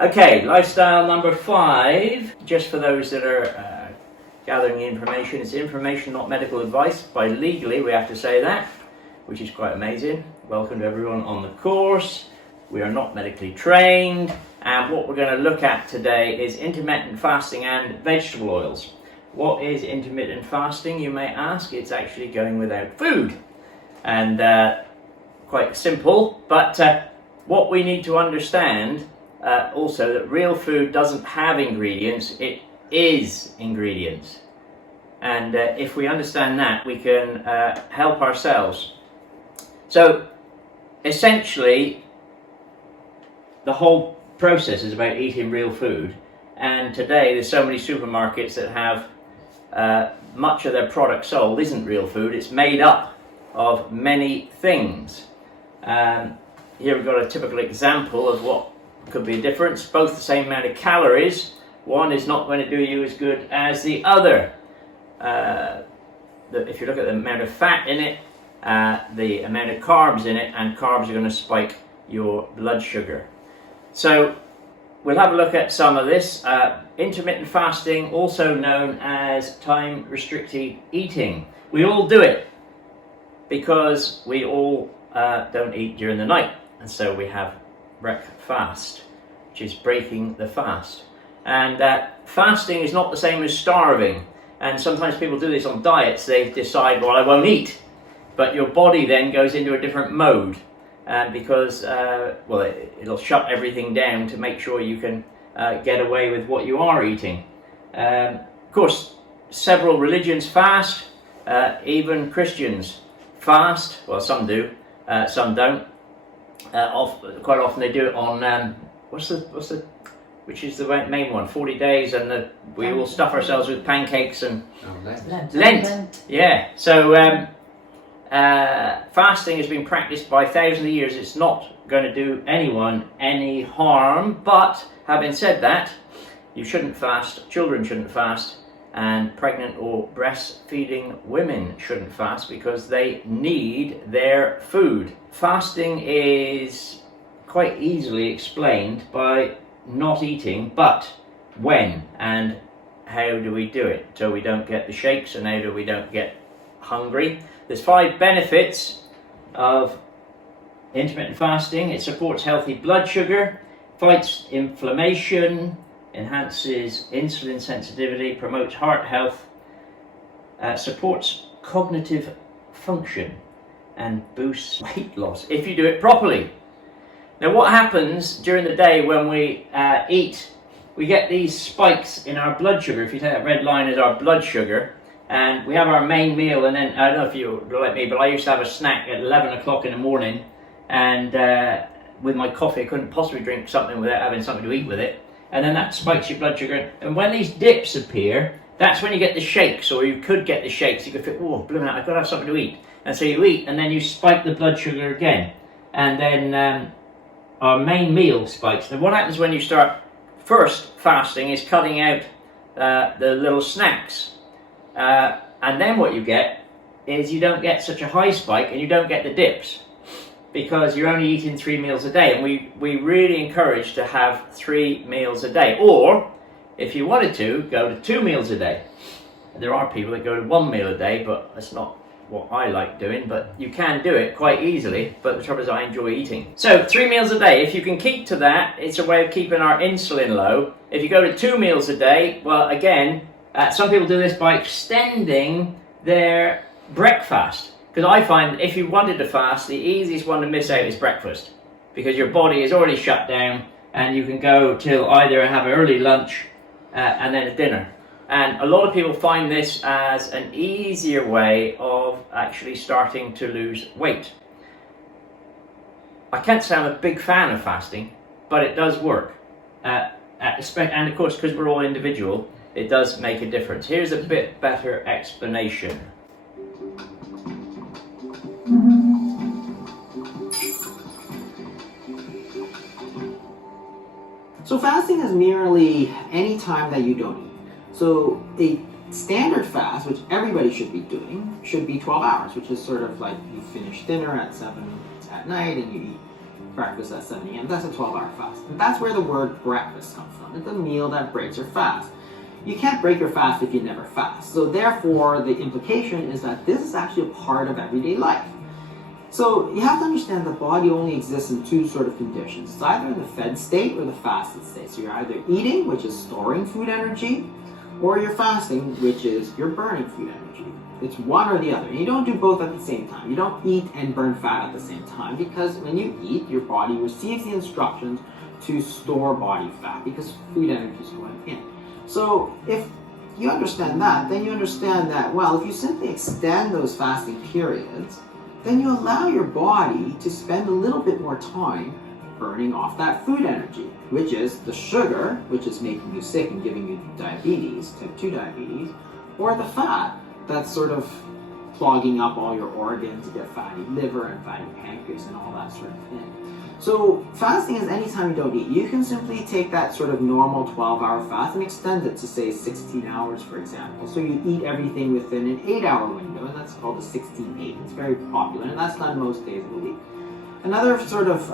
Okay, lifestyle number 5, just for those that are gathering information. It's information, not medical advice. By legally, we have to say that, which is quite amazing. Welcome to everyone on the course. We are not medically trained, and what we're going to look at today is intermittent fasting and vegetable oils. What is intermittent fasting, you may ask? It's actually going without food, and quite simple, but what we need to understand also that real food doesn't have ingredients, it is ingredients. And if we understand that, we can help ourselves. So essentially, the whole process is about eating real food. And today there's so many supermarkets that have much of their product sold isn't real food, it's made up of many things. Here we've got a typical example of what could be a difference. Both the same amount of calories. One is not going to do you as good as the other. If you look at the amount of fat in it, the amount of carbs in it, and carbs are going to spike your blood sugar. So we'll have a look at some of this. Intermittent fasting, also known as time restricted eating. We all do it because we all don't eat during the night, and so we have breakfast, which is breaking the fast. And fasting is not the same as starving, and sometimes people do this on diets. They decide, well, I won't eat, but your body then goes into a different mode because well, it'll shut everything down to make sure you can get away with what you are eating. Of course, several religions fast, even Christians fast. Well, some do, some don't. Quite often they do it on which is the main one, 40 days, and we all stuff ourselves with pancakes and Lent. Yeah. So fasting has been practiced by thousands of years. It's not going to do anyone any harm. But having said that, you shouldn't fast. Children shouldn't fast. And pregnant or breastfeeding women shouldn't fast because they need their food. Fasting is quite easily explained by not eating, but when and how do we do it so we don't get the shakes, and how do we don't get hungry. There's 5 benefits of intermittent fasting. It supports healthy blood sugar, fights inflammation, enhances insulin sensitivity, promotes heart health, supports cognitive function, and boosts weight loss if you do it properly. Now, what happens during the day when we eat, we get these spikes in our blood sugar. If you take that red line as our blood sugar, and we have our main meal, and then, I don't know if you're like me, but I used to have a snack at 11 o'clock in the morning, and with my coffee, I couldn't possibly drink something without having something to eat with it. And then that spikes your blood sugar. And when these dips appear, that's when you get the shakes, or you could get the shakes. You could think, oh, blooming out, I've got to have something to eat. And so you eat, and then you spike the blood sugar again. And then our main meal spikes. Now what happens when you start first fasting is cutting out the little snacks. And then what you get is you don't get such a high spike, and you don't get the dips, because you're only eating 3 meals a day. And we really encourage to have 3 meals a day. Or, if you wanted to, go to 2 meals a day. There are people that go to 1 meal a day, but that's not what I like doing. But you can do it quite easily, but the trouble is I enjoy eating. So 3 meals a day, if you can keep to that, it's a way of keeping our insulin low. If you go to 2 meals a day, well, again, some people do this by extending their breakfast. Because I find if you wanted to fast, the easiest one to miss out is breakfast, because your body is already shut down, and you can go till either have an early lunch and then a dinner. And a lot of people find this as an easier way of actually starting to lose weight. I can't say I'm a big fan of fasting, but it does work. And of course, because we're all individual, it does make a difference. Here's a bit better explanation. So fasting is merely any time that you don't eat. So a standard fast, which everybody should be doing, should be 12 hours, which is sort of like you finish dinner at 7 at night and you eat breakfast at 7 a.m., that's a 12-hour fast. And that's where the word breakfast comes from. It's a meal that breaks your fast. You can't break your fast if you never fast. So therefore, the implication is that this is actually a part of everyday life. So you have to understand the body only exists in two sort of conditions. It's either in the fed state or the fasted state. So you're either eating, which is storing food energy, or you're fasting, which is you're burning food energy. It's one or the other. You don't do both at the same time. You don't eat and burn fat at the same time, because when you eat, your body receives the instructions to store body fat because food energy is going in. So if you understand that, then you understand that, well, if you simply extend those fasting periods, then you allow your body to spend a little bit more time burning off that food energy, which is the sugar, which is making you sick and giving you diabetes, type 2 diabetes, or the fat that's sort of clogging up all your organs. You get fatty liver and fatty pancreas and all that sort of thing. So fasting is anytime you don't eat. You can simply take that sort of normal 12-hour fast and extend it to, say, 16 hours, for example. So you eat everything within an 8-hour window, and that's called a 16-8. It's very popular, and that's done most days of the week. Another sort of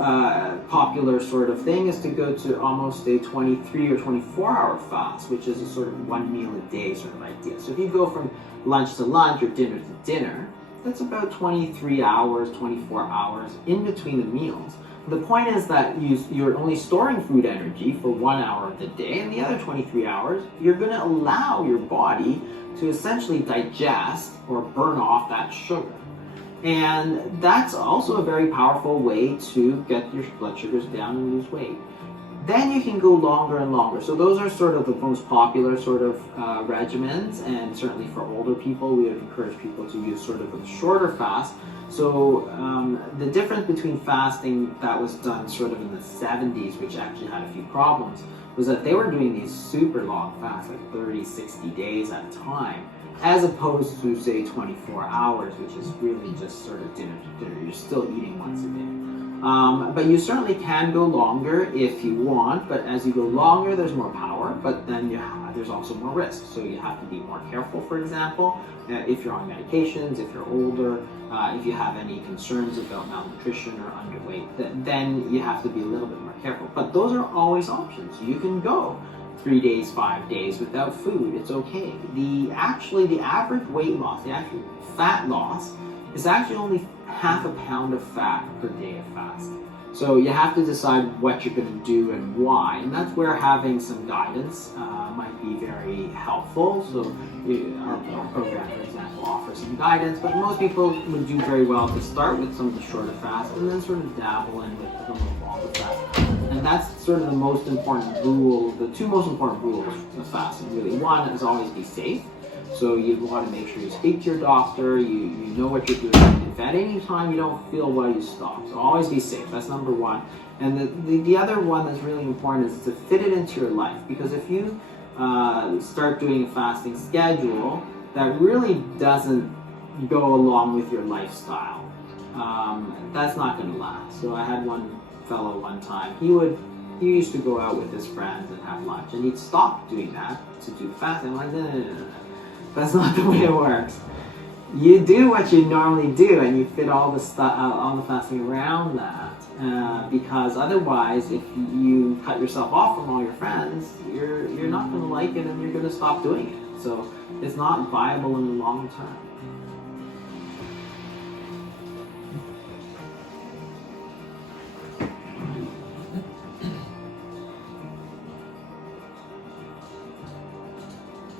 popular sort of thing is to go to almost a 23 or 24-hour fast, which is a sort of 1 meal a day sort of idea. So if you go from lunch to lunch or dinner to dinner, that's about 23 hours, 24 hours in between the meals. The point is that you're only storing food energy for 1 hour of the day, and the other 23 hours, you're going to allow your body to essentially digest or burn off that sugar. And that's also a very powerful way to get your blood sugars down and lose weight. Then you can go longer and longer. So those are sort of the most popular sort of regimens, and certainly for older people, we would encourage people to use sort of a shorter fast. So the difference between fasting that was done sort of in the 70s, which actually had a few problems, was that they were doing these super long fasts, like 30, 60 days at a time, as opposed to, say, 24 hours, which is really just sort of dinner to dinner. You're still eating once a day. But you certainly can go longer if you want, but as you go longer, there's more power, but then there's also more risk. So you have to be more careful, for example, if you're on medications, if you're older, if you have any concerns about malnutrition or underweight, then you have to be a little bit more careful. But those are always options. You can go 3 days, 5 days without food. It's okay. The average weight loss, the actual fat loss, is actually only half a pound of fat per day of fast. So you have to decide what you're going to do and why, and that's where having some guidance might be very helpful. So our program, for example, offers some guidance, but most people would do very well to start with some of the shorter fasts and then sort of dabble in with some of the longer fasts. And that's sort of the most important rule, the two most important rules of fasting, really. One is always be safe. So you want to make sure you speak to your doctor, you know what you're doing. If at any time you don't feel well, you stop. So always be safe. That's number one. And the other one that's really important is to fit it into your life. Because if you start doing a fasting schedule that really doesn't go along with your lifestyle, that's not going to last. So I had one fellow one time, he used to go out with his friends and have lunch, and he'd stop doing that to do fasting. I'm like, no. That's not the way it works. You do what you normally do, and you fit all the fasting around that. Because otherwise, if you cut yourself off from all your friends, you're not going to like it, and you're going to stop doing it. So it's not viable in the long term.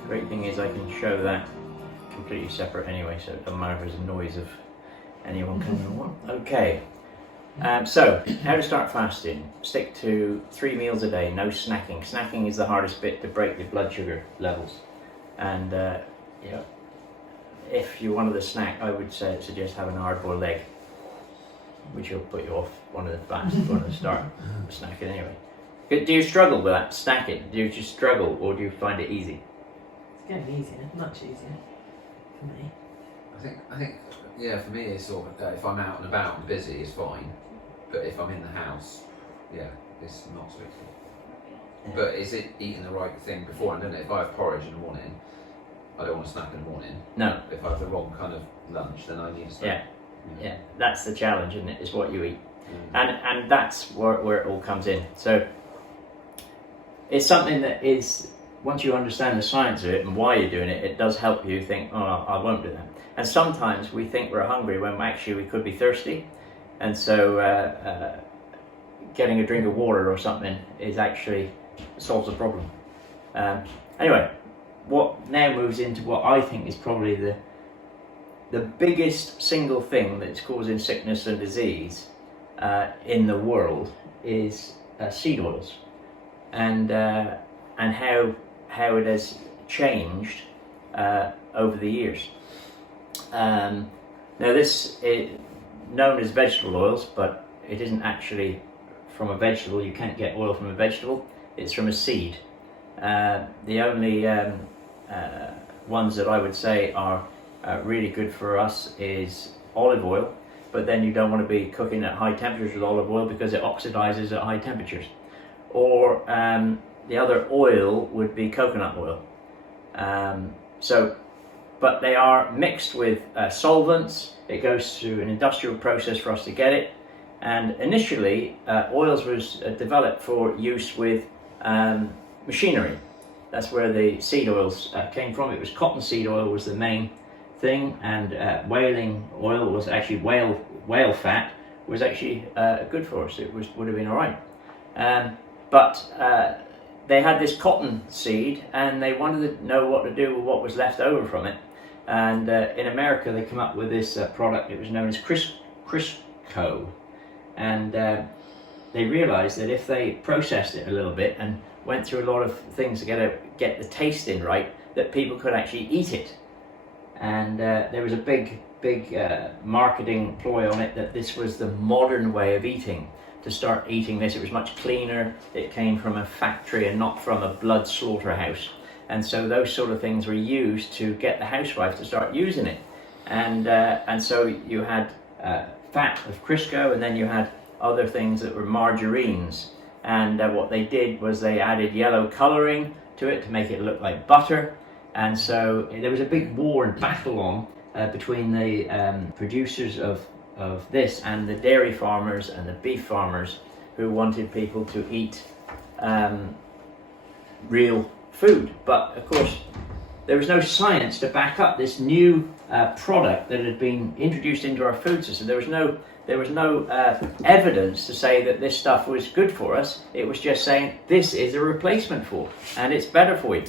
The great thing is I can show that completely separate anyway, so it doesn't matter if there's a noise of anyone coming along. Okay, so how to start fasting. Stick to 3 meals a day, no snacking. Snacking is the hardest bit to break your blood sugar levels. And if you wanted a snack, I would suggest having a hard-boiled egg, which will put you off one of the fasts if you want to start snacking anyway. Do you struggle with that, snacking? Do you just struggle, or do you find it easy? It's getting easier, much easier for me. I think, yeah, for me it's sort of, if I'm out and about and busy, it's fine. But if I'm in the house, yeah, it's not so easy. Yeah. But is it eating the right thing beforehand, isn't it? If I have porridge in the morning, I don't want to snack in the morning. No. If I have the wrong kind of lunch, then I need to snack. Yeah, that's the challenge, isn't it? It's what you eat. And that's where it all comes in. So it's something that is, once you understand the science of it and why you're doing it, it does help you think, oh, I won't do that. And sometimes we think we're hungry when actually we could be thirsty, and so getting a drink of water or something is actually solves the problem. Anyway, what now moves into what I think is probably the biggest single thing that's causing sickness and disease in the world is seed oils, and how it has changed over the years. Now this is known as vegetable oils, but it isn't actually from a vegetable. You can't get oil from a vegetable. It's from a seed. The only ones that I would say are really good for us is olive oil, but then you don't want to be cooking at high temperatures with olive oil because it oxidizes at high temperatures. Or the other oil would be coconut oil. But they are mixed with solvents. It goes through an industrial process for us to get it. And initially, oils was developed for use with machinery. That's where the seed oils came from. It was cottonseed oil was the main thing, and whaling oil was actually whale fat was actually good for us. It would have been all right. But they had this cotton seed, and they wanted to know what to do with what was left over from it. And in America, they come up with this product. It was known as Crisco, and they realized that if they processed it a little bit and went through a lot of things to get the taste in right, that people could actually eat it. And there was a big marketing ploy on it that this was the modern way of eating. To start eating this, it was much cleaner. It came from a factory and not from a blood slaughterhouse. And so those sort of things were used to get the housewife to start using it. And so you had fat of Crisco, and then you had other things that were margarines. And what they did was they added yellow coloring to it to make it look like butter. And so there was a big war and battle on between the producers of this and the dairy farmers and the beef farmers, who wanted people to eat real food. But of course, there was no science to back up this new product that had been introduced into our food system. There was no evidence to say that this stuff was good for us. It was just saying this is a replacement for, and it's better for you.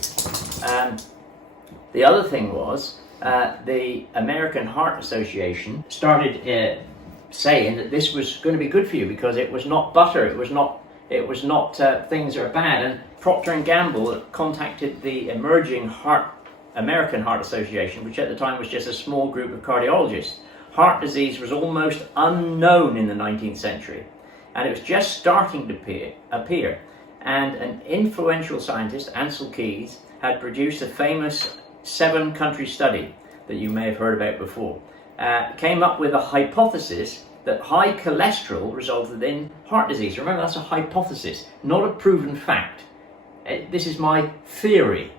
The other thing was the American Heart Association started saying that this was going to be good for you because it was not butter. It was not things that are bad. And Procter & Gamble contacted the emerging American Heart Association, which at the time was just a small group of cardiologists. Heart disease was almost unknown in the 19th century, and it was just starting to appear. And an influential scientist, Ansel Keys, had produced a famous 7-country study that you may have heard about before. Came up with a hypothesis that high cholesterol resulted in heart disease. Remember, that's a hypothesis, not a proven fact. This is my theory.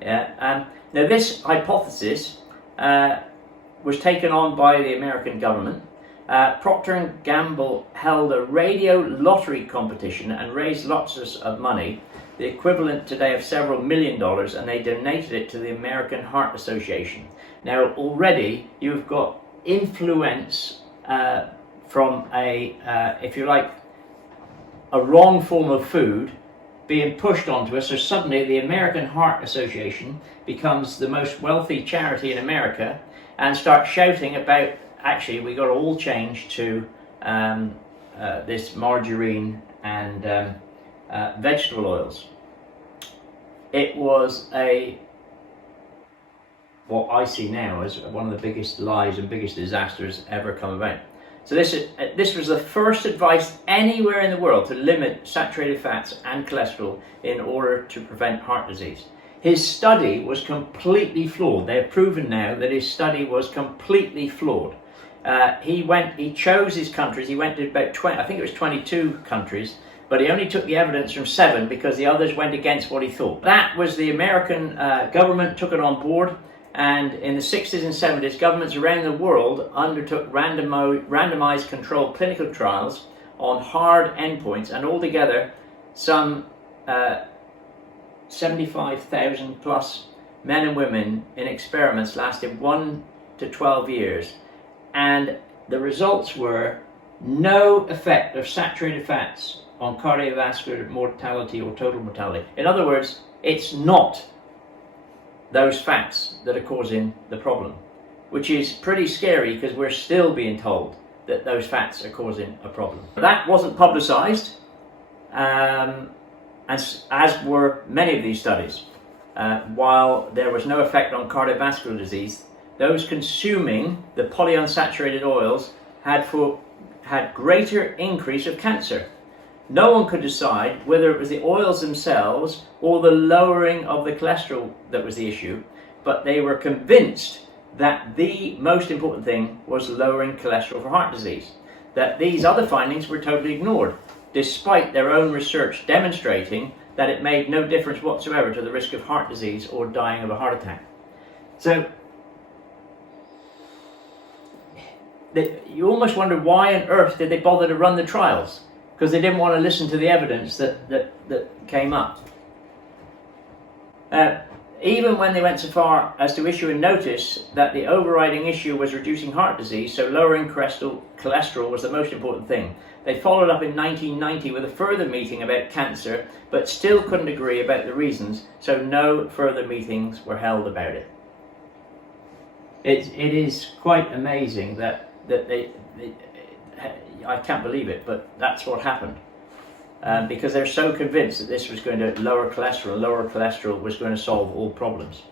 Now, this hypothesis was taken on by the American government. Procter & Gamble held a radio lottery competition and raised lots of money, the equivalent today of several $1 million, and they donated it to the American Heart Association. Now, already you've got influence from if you like, a wrong form of food being pushed onto us. So suddenly the American Heart Association becomes the most wealthy charity in America and starts shouting about, actually, we got to all change to this margarine and vegetable oils. It was what I see now as one of the biggest lies and biggest disasters ever come about. So this was the first advice anywhere in the world to limit saturated fats and cholesterol in order to prevent heart disease. His study was completely flawed. They've proven now that his study was completely flawed. He chose his countries. He went to about 22 countries, but he only took the evidence from 7 because the others went against what he thought. That was the American government took it on board. And in the 60s and 70s, governments around the world undertook randomized controlled clinical trials on hard endpoints, and altogether some 75,000 plus men and women in experiments lasted 1 to 12 years, and the results were no effect of saturated fats on cardiovascular mortality or total mortality. In other words, it's not those fats that are causing the problem, which is pretty scary because we're still being told that those fats are causing a problem. That wasn't publicized, as were many of these studies. While there was no effect on cardiovascular disease, those consuming the polyunsaturated oils had greater increase of cancer. No one could decide whether it was the oils themselves or the lowering of the cholesterol that was the issue, but they were convinced that the most important thing was lowering cholesterol for heart disease. That these other findings were totally ignored, despite their own research demonstrating that it made no difference whatsoever to the risk of heart disease or dying of a heart attack. So, you almost wonder why on earth did they bother to run the trials? Because they didn't want to listen to the evidence that came up. Even when they went so far as to issue a notice that the overriding issue was reducing heart disease, so lowering cholesterol was the most important thing. They followed up in 1990 with a further meeting about cancer, but still couldn't agree about the reasons, so no further meetings were held about it. It is quite amazing that they I can't believe it, but that's what happened. Because they're so convinced that this was going to lower cholesterol was going to solve all problems.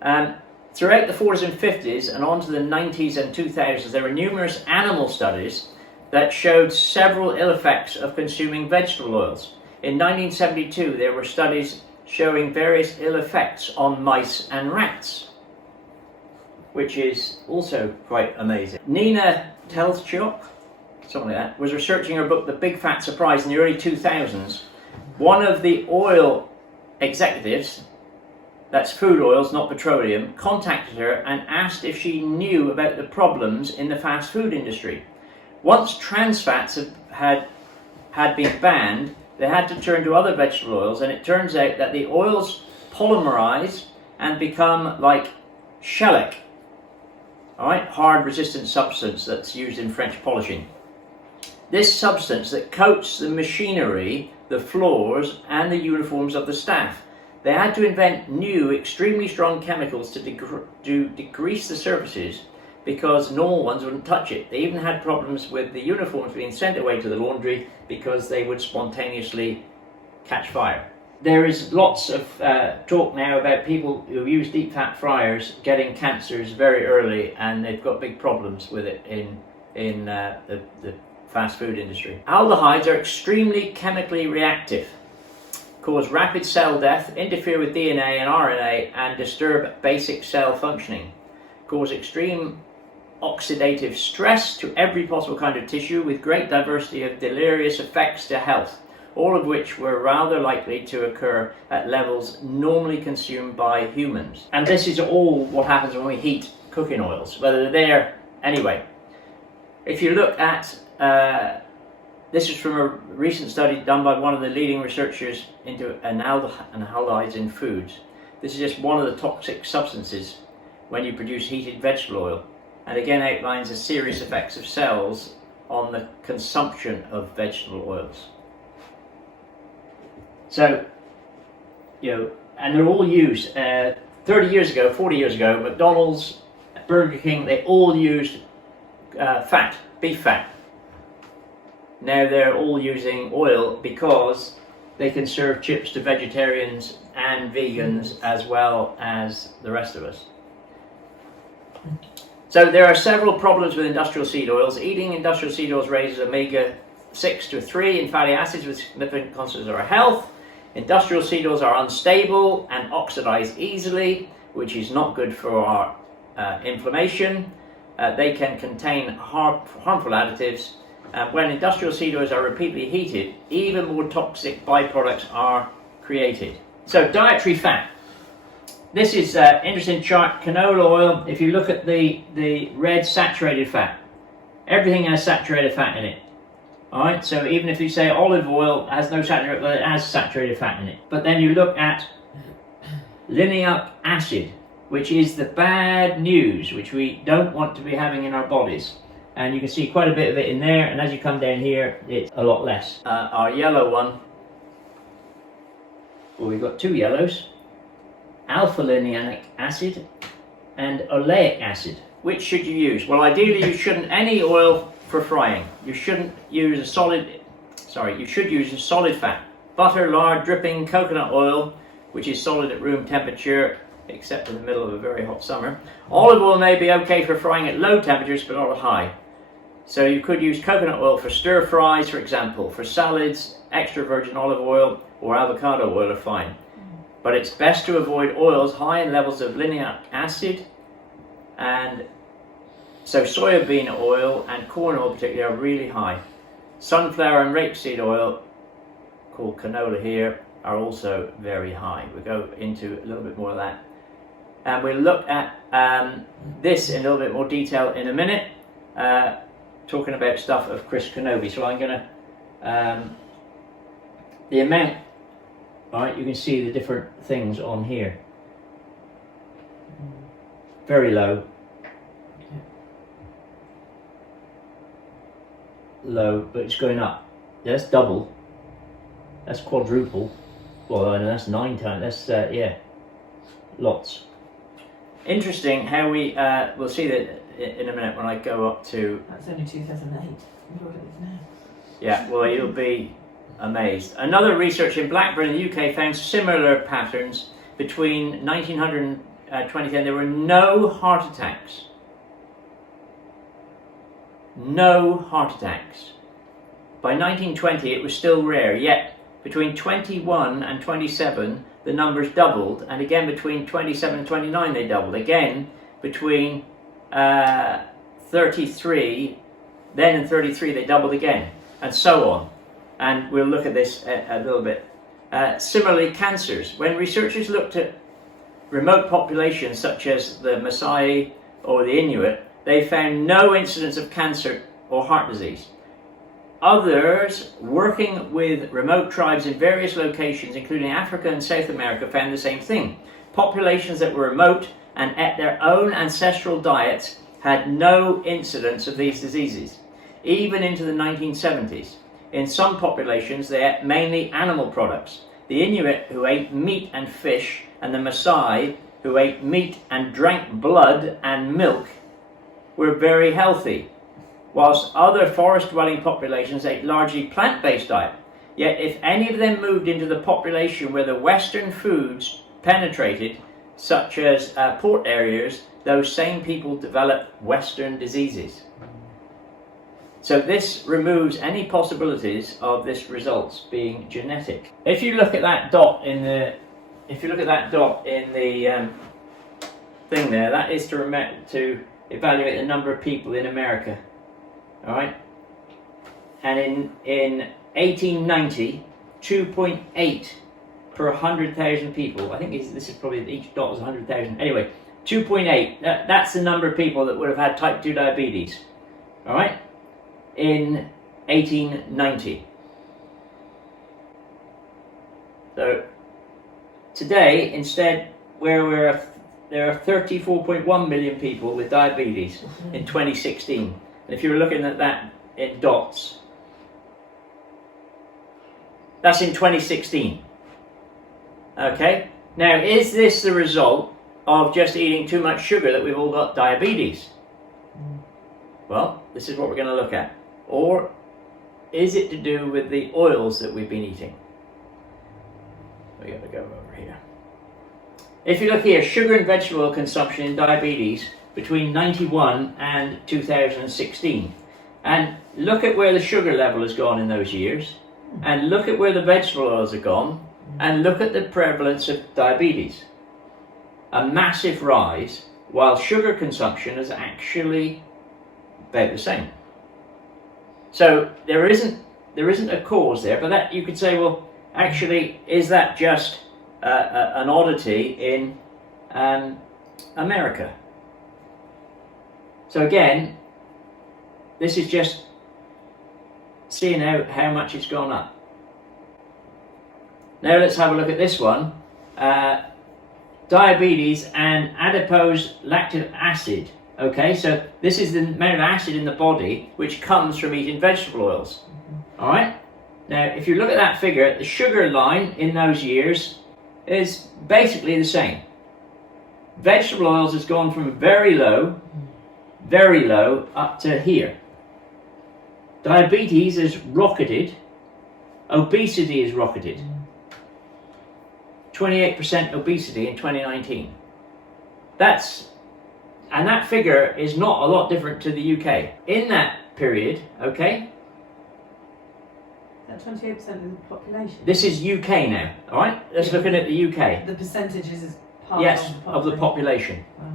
Throughout the 40s and 50s and on to the 90s and 2000s, there were numerous animal studies that showed several ill effects of consuming vegetable oils. In 1972, there were studies showing various ill effects on mice and rats, which is also quite amazing. Nina Teltschuk, something like that, was researching her book The Big Fat Surprise in the early 2000s. One of the oil executives, that's food oils, not petroleum, contacted her and asked if she knew about the problems in the fast food industry. Once trans fats had been banned, they had to turn to other vegetable oils, and it turns out that the oils polymerize and become like shellac, hard resistant substance that's used in French polishing. This substance that coats the machinery, the floors and the uniforms of the staff. They had to invent new, extremely strong chemicals to degrease the surfaces because normal ones wouldn't touch it. They even had problems with the uniforms being sent away to the laundry because they would spontaneously catch fire. There is lots of talk now about people who use deep fat fryers getting cancers very early, and they've got big problems with it in the fast food industry. Aldehydes are extremely chemically reactive, cause rapid cell death, interfere with DNA and RNA, and disturb basic cell functioning, cause extreme oxidative stress to every possible kind of tissue with great diversity of deleterious effects to health, all of which were rather likely to occur at levels normally consumed by humans. And this is all what happens when we heat cooking oils, whether they're there anyway. If you look at, this is from a recent study done by one of the leading researchers into aldehydes in foods. This is just one of the toxic substances when you produce heated vegetable oil, and again outlines a serious effects of cells on the consumption of vegetable oils. So, and they're all used. 30 years ago, 40 years ago, McDonald's, Burger King, they all used fat, beef fat. Now they're all using oil because they can serve chips to vegetarians and vegans as well as the rest of us. So there are several problems with industrial seed oils. Eating industrial seed oils raises omega-6 to 3 in fatty acids with significant consequences of our health. Industrial seed oils are unstable and oxidize easily, which is not good for our inflammation. They can contain harmful additives. When industrial seed oils are repeatedly heated, even more toxic byproducts are created. So dietary fat. This is an interesting chart. Canola oil, if you look at the red saturated fat, everything has saturated fat in it. Alright, so even if you say olive oil has no saturated, well, it has saturated fat in it. But then you look at linoleic acid, which is the bad news, which we don't want to be having in our bodies. And you can see quite a bit of it in there, and as you come down here, it's a lot less. Our yellow one, well, we've got two yellows, alpha linoleic acid and oleic acid. Which should you use? Well, ideally you shouldn't any oil for frying. You shouldn't use a solid, you should use a solid fat. Butter, lard, dripping, coconut oil, which is solid at room temperature, except in the middle of a very hot summer. Olive oil may be okay for frying at low temperatures, but not at high. So you could use coconut oil for stir fries, for example. For salads, extra virgin olive oil or avocado oil are fine. But it's best to avoid oils high in levels of linoleic acid, and so soybean oil and corn oil particularly are really high. Sunflower and rapeseed oil, called canola here, are also very high. We'll go into a little bit more of that. And we'll look at this in a little bit more detail in a minute, talking about stuff of Chris Knobbe. So I'm going to, the amount, right, you can see the different things on here. Very low. Low, but it's going up. That's double. That's quadruple. Well, no, that's 9 times. That's, yeah, lots. Interesting how we, we'll see that in a minute when I go up to... That's only 2008. Look what it is now. Yeah, well, you'll be amazed. Another research in Blackburn in the UK found similar patterns between 1900 and 2010. There were no heart attacks. No heart attacks. By 1920 it was still rare, yet between 21 and 27 the numbers doubled, and again between 27 and 29 they doubled, again between 33, then in 33 they doubled again, and so on. And we'll look at this a little bit. Similarly, cancers. When researchers looked at remote populations such as the Maasai or the Inuit, they found no incidence of cancer or heart disease. Others, working with remote tribes in various locations, including Africa and South America, found the same thing. Populations that were remote and ate their own ancestral diets had no incidence of these diseases, even into the 1970s. In some populations, they ate mainly animal products. The Inuit, who ate meat and fish, and the Maasai, who ate meat and drank blood and milk, were very healthy, whilst other forest-dwelling populations ate largely plant-based diet. Yet if any of them moved into the population where the Western foods penetrated, such as port areas, those same people developed Western diseases. So this removes any possibilities of this results being genetic. If you look at that dot in the, thing there, that is to evaluate the number of people in America. All right, and in 1890, 2.8 per 100,000 people. I think this is probably each dot is 100,000. Anyway, 2.8. That's the number of people that would have had type 2 diabetes. All right, in 1890. So today, instead, there are 34.1 million people with diabetes in 2016. And if you were looking at that in dots, that's in 2016. Okay? Now, is this the result of just eating too much sugar that we've all got diabetes? Well, this is what we're going to look at. Or is it to do with the oils that we've been eating? We're going to go over here. If you look here, sugar and vegetable oil consumption in diabetes between 91 and 2016. And look at where the sugar level has gone in those years. And look at where the vegetable oils have gone. And look at the prevalence of diabetes. A massive rise, while sugar consumption is actually about the same. So there isn't a cause there, but that you could say, well, actually, is that just an oddity in America? So again, this is just see now how much it's gone up. Now let's have a look at this one. Diabetes and adipose lactic acid. Okay, so this is the amount of acid in the body which comes from eating vegetable oils. Alright? Now, if you look at that figure, the sugar line in those years is basically the same. Vegetable oils has gone from very low, up to here. Diabetes has rocketed. Obesity has rocketed. 28% obesity in 2019. And that figure is not a lot different to the UK. In that period, okay? That 28% of the population. This is UK now, alright? Let's look at the UK. The percentages is part Yes, of the population. Wow.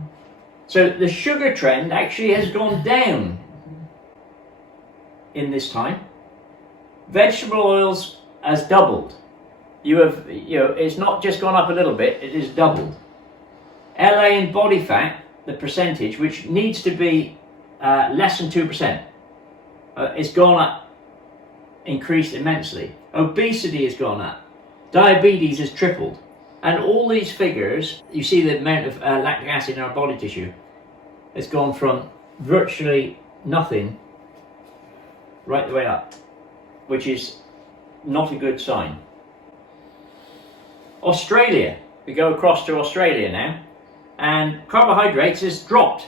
So the sugar trend actually has gone down in this time. Vegetable oils has doubled. It's not just gone up a little bit, it is doubled. LA in body fat, the percentage, which needs to be less than 2%, it's gone up, increased immensely. Obesity has gone up. Diabetes has tripled. And all these figures, you see the amount of lactic acid in our body tissue, has gone from virtually nothing right the way up, which is not a good sign. Australia, we go across to Australia now, and carbohydrates has dropped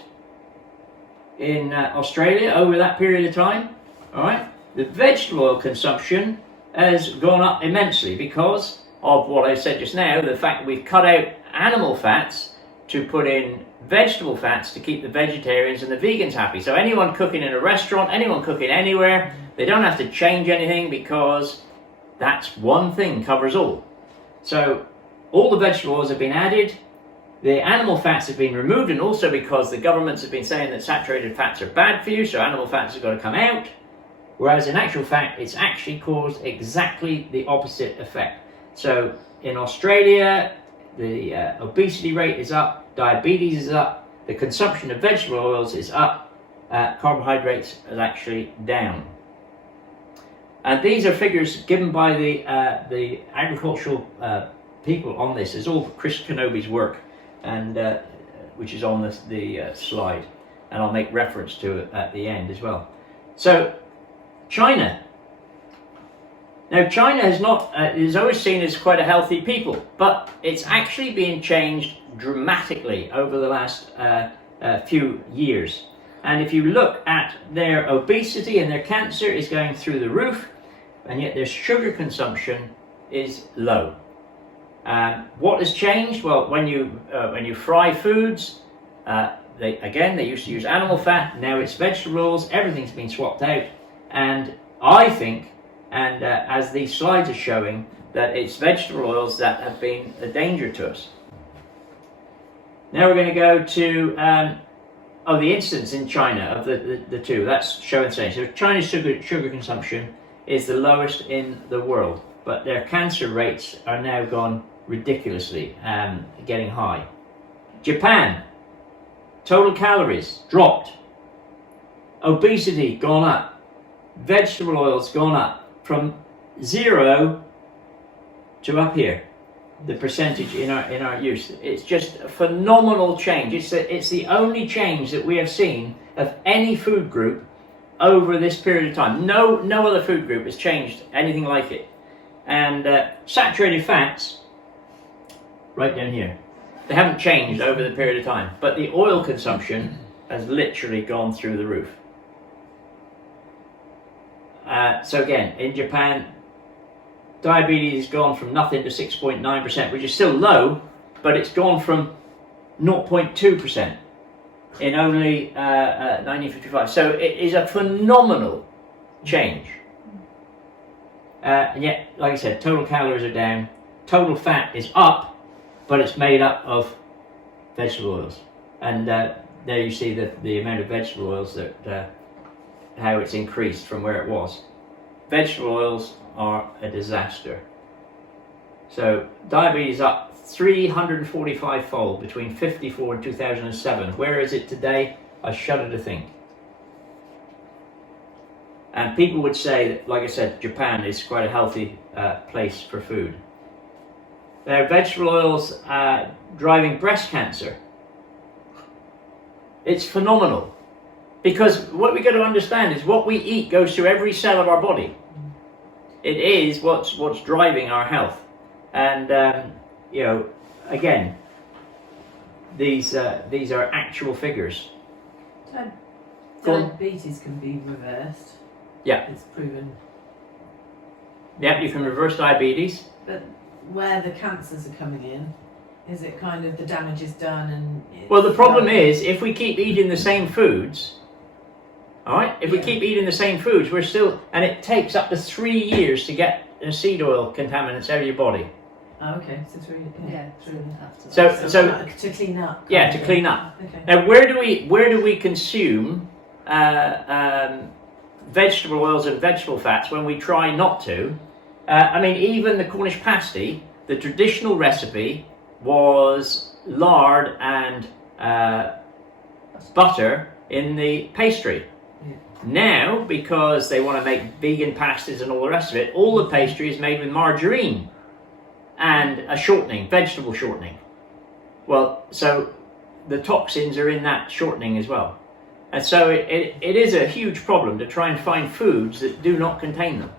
in Australia over that period of time. All right, the vegetable oil consumption has gone up immensely because of what I said just now, the fact that we've cut out animal fats to put in vegetable fats to keep the vegetarians and the vegans happy. So anyone cooking in a restaurant, anyone cooking anywhere, they don't have to change anything because that's one thing covers all. So all the vegetable oils have been added, the animal fats have been removed, and also because the governments have been saying that saturated fats are bad for you, so animal fats have got to come out, whereas in actual fact it's actually caused exactly the opposite effect. So in Australia, the obesity rate is up, diabetes is up, the consumption of vegetable oils is up, carbohydrates is actually down. And these are figures given by the agricultural people on this. It's all Chris A Knobbe's work, and which is on the slide, and I'll make reference to it at the end as well. So China. Now China is always seen as quite a healthy people, but it's actually been changed dramatically over the last few years. And if you look at their obesity and their cancer is going through the roof, and yet their sugar consumption is low. What has changed? Well, when you fry foods, they used to use animal fat, now it's vegetable oils, everything's been swapped out. And I think, and as these slides are showing, that it's vegetable oils that have been a danger to us. Now we're going to go to the incidence in China of the two. That's show and say. So China's sugar consumption is the lowest in the world, but their cancer rates are now gone ridiculously getting high. Japan, total calories dropped, obesity gone up, vegetable oils gone up from 0 to up here. The percentage in our use, it's just a phenomenal change. It's the only change that we have seen of any food group over this period of time. No other food group has changed anything like it. And saturated fats, right down here, they haven't changed over the period of time, but the oil consumption has literally gone through the roof. So again, in Japan, diabetes has gone from nothing to 6.9%, which is still low, but it's gone from 0.2% in only 1955. So it is a phenomenal change. And yet, like I said, total calories are down, total fat is up, but it's made up of vegetable oils. And there you see the amount of vegetable oils that how it's increased from where it was. Vegetable oils are a disaster. So diabetes up 345-fold between 54 and 2007. Where is it today? I shudder to think. And people would say that, like I said, Japan is quite a healthy place for food. There are vegetable oils driving breast cancer. It's phenomenal. Because what we got to understand is what we eat goes through every cell of our body. It is what's driving our health. And, you know, again, these are actual figures. Diabetes can be reversed. Yeah. It's proven. Yeah, you can reverse diabetes. But where the cancers are coming in, is it kind of the damage is done and... Well, the problem is, if we keep eating the same foods, all right, if we keep eating the same foods, we're still, and it takes up to 3 years to get seed oil contaminants out of your body. Oh, okay, so 3 years. 3 and after So to clean up. Yeah, to clean up. Okay. Now, where do we consume vegetable oils and vegetable fats when we try not to? I mean, even the Cornish pasty, the traditional recipe was lard and butter in the pastry. Yeah. Now, because they want to make vegan pasties and all the rest of it, all the pastry is made with margarine and a shortening, vegetable shortening. Well, so the toxins are in that shortening as well. And so it is a huge problem to try and find foods that do not contain them.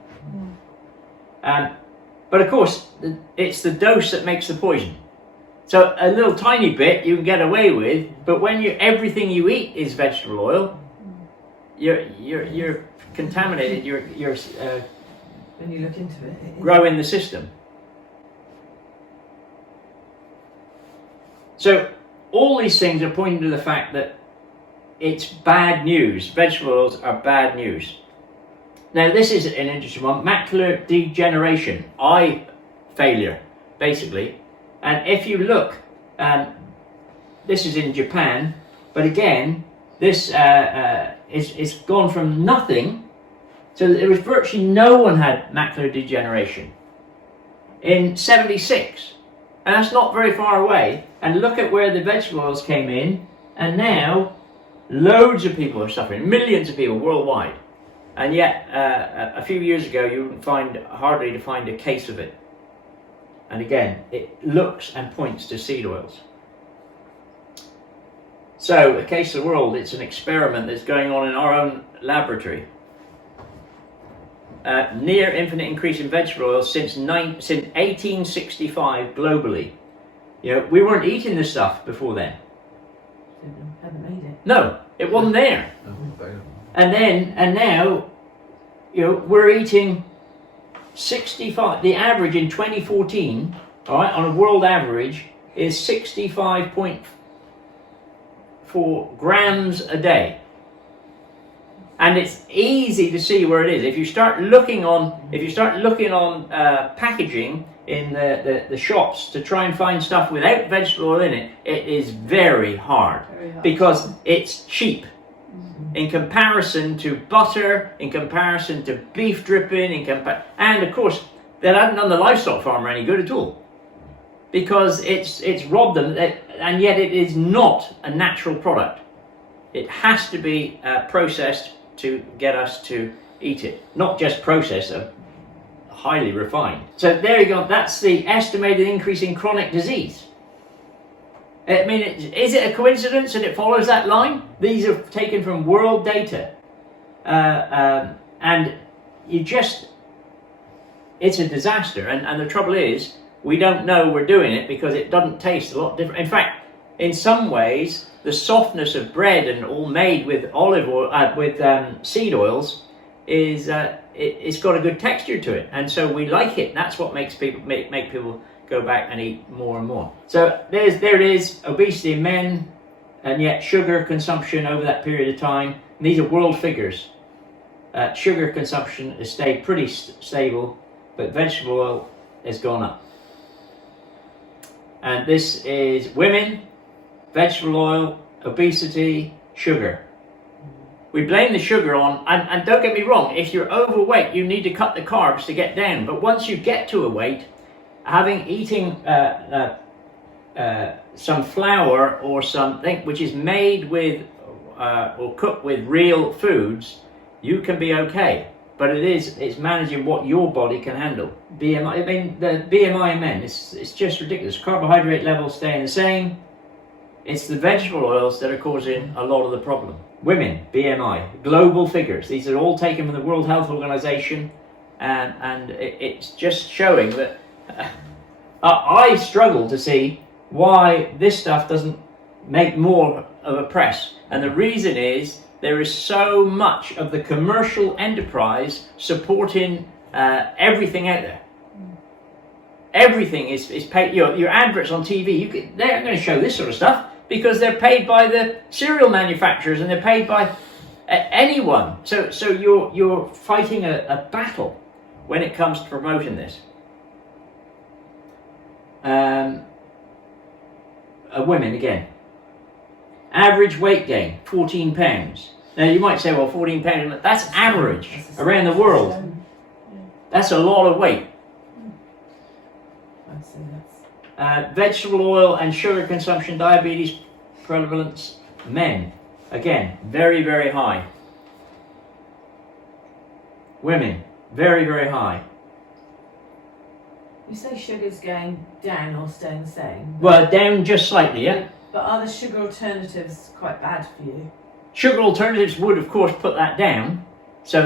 But of course, it's the dose that makes the poison. So a little tiny bit you can get away with, but when everything you eat is vegetable oil, you're contaminated. You're when you look into it, growing the system. So all these things are pointing to the fact that it's bad news. Vegetable oils are bad news. Now this is an interesting one. Macular degeneration, eye failure, basically. And if you look, this is in Japan, but again, this is gone from nothing. So there was virtually no one had macular degeneration in '76. And that's not very far away. And look at where the vegetable oils came in, and now loads of people are suffering, millions of people worldwide. And yet, a few years ago, you wouldn't hardly find a case of it. And again, it looks and points to seed oils. So, A Case of the World, it's an experiment that's going on in our own laboratory. Near infinite increase in vegetable oils since 1865 globally. You know, we weren't eating this stuff before then. Haven't made it. No, it wasn't there. And now, you know, we're eating 65. The average in 2014, all right, on a world average, is 65.4 grams a day. And it's easy to see where it is. If you start looking on, packaging in the shops to try and find stuff without vegetable oil in it, it is very hard because it's cheap in comparison to butter, in comparison to beef dripping, and of course that hasn't done the livestock farmer any good at all because it's robbed them, and yet it is not a natural product. It has to be processed to get us to eat it, not just processed, highly refined. So there you go, that's the estimated increase in chronic disease. I mean, is it a coincidence that it follows that line? These are taken from world data. And it's a disaster. And the trouble is, we don't know we're doing it because it doesn't taste a lot different. In fact, in some ways, the softness of bread and all made with olive oil, seed oils, it's got a good texture to it, and so we like it. That's what makes people make people go back and eat more and more. So there it is, obesity in men, and yet sugar consumption over that period of time. And these are world figures. Sugar consumption has stayed pretty stable, but vegetable oil has gone up. And this is women, vegetable oil, obesity, sugar. We blame the sugar on, and don't get me wrong, if you're overweight, you need to cut the carbs to get down. But once you get to a weight, eating some flour or something which is made with or cooked with real foods you can be okay. But it's managing what your body can handle. BMI, I mean, the BMI in men, it's just ridiculous. Carbohydrate levels staying the same. It's the vegetable oils that are causing a lot of the problem. Women, BMI, global figures. These are all taken from the World Health Organization, and it's just showing that I struggle to see why this stuff doesn't make more of a press. And the reason is there is so much of the commercial enterprise supporting everything out there. Everything is paid. Your adverts on TV, they're going to show this sort of stuff because they're paid by the cereal manufacturers and they're paid by anyone. So you're fighting a battle when it comes to promoting this. Women again. Average weight gain, 14 pounds. Now you might say, well, 14 pounds, that's average around the world. That's a lot of weight. Vegetable oil and sugar consumption, diabetes prevalence, men, again, very, very high. Women, very, very high. You say sugar's going down or staying the same? Well, down just slightly, yeah. But are the sugar alternatives quite bad for you? Sugar alternatives would, of course, put that down. So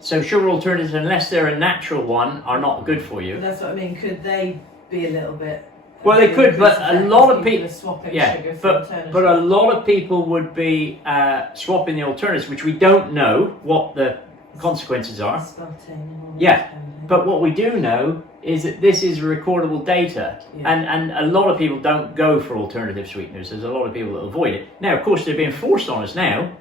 sugar alternatives, unless they're a natural one, are not good for you. But that's what I mean. Could they be a little bit? Well, they could, but a lot of people are swapping yeah, sugar for alternatives. but a lot of people would be swapping the alternatives, which we don't know what the consequences are. Yeah, but what we do know is that this is recordable data, and a lot of people don't go for alternative sweeteners. There's a lot of people that avoid it. Now, of course, they're being forced on us now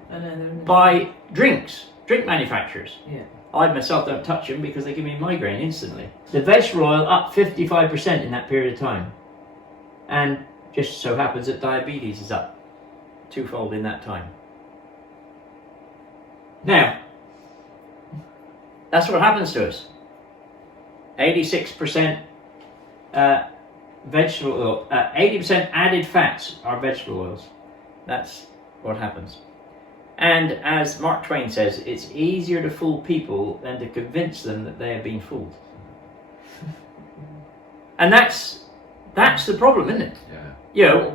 by drink manufacturers. Yeah. I myself don't touch them because they give me migraine instantly. The vegetable oil up 55% in that period of time, and just so happens that diabetes is up twofold in that time. Now, that's what happens to us. 86% vegetable oil, 80% added fats are vegetable oils. That's what happens. And as Mark Twain says, it's easier to fool people than to convince them that they have been fooled. And that's the problem, isn't it? Yeah. You know,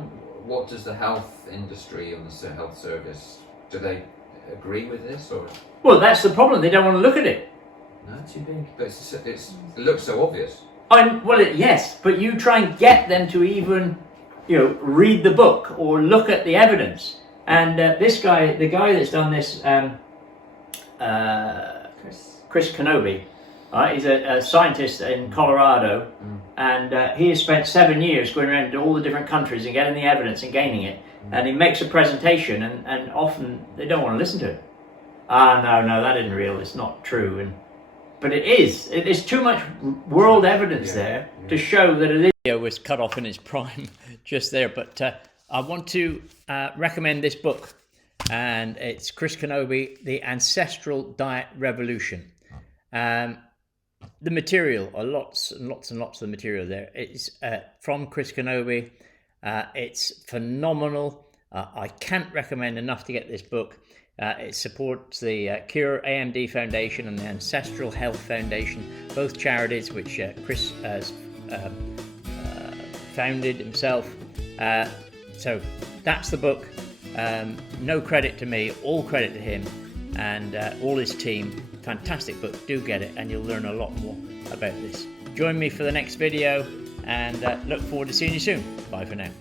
what does the health industry and the health service, do they agree with this, or? Well, that's the problem. They don't want to look at it. No, Too big. but it looks so obvious. Yes, but you try and get them to even, read the book or look at the evidence. And this guy, the guy that's done this, Chris Knobbe, he's a scientist in Colorado, and he has spent 7 years going around to all the different countries and getting the evidence and gaining it. And he makes a presentation, and often they don't want to listen to it. No, that isn't real. It's not true. But it is. There's too much world evidence there to show that it is. The video was cut off in its prime just there, but I want to recommend this book, and it's Chris Knobbe, The Ancestral Diet Revolution. The material, lots and lots and lots of the material there. It's from Chris Knobbe. It's phenomenal. I can't recommend enough to get this book. It supports the Cure AMD Foundation and the Ancestral Health Foundation, both charities which Chris has founded himself. So that's the book. No credit to me, all credit to him and all his team. Fantastic book. Do get it, and you'll learn a lot more about this. Join me for the next video, and look forward to seeing you soon. Bye for now.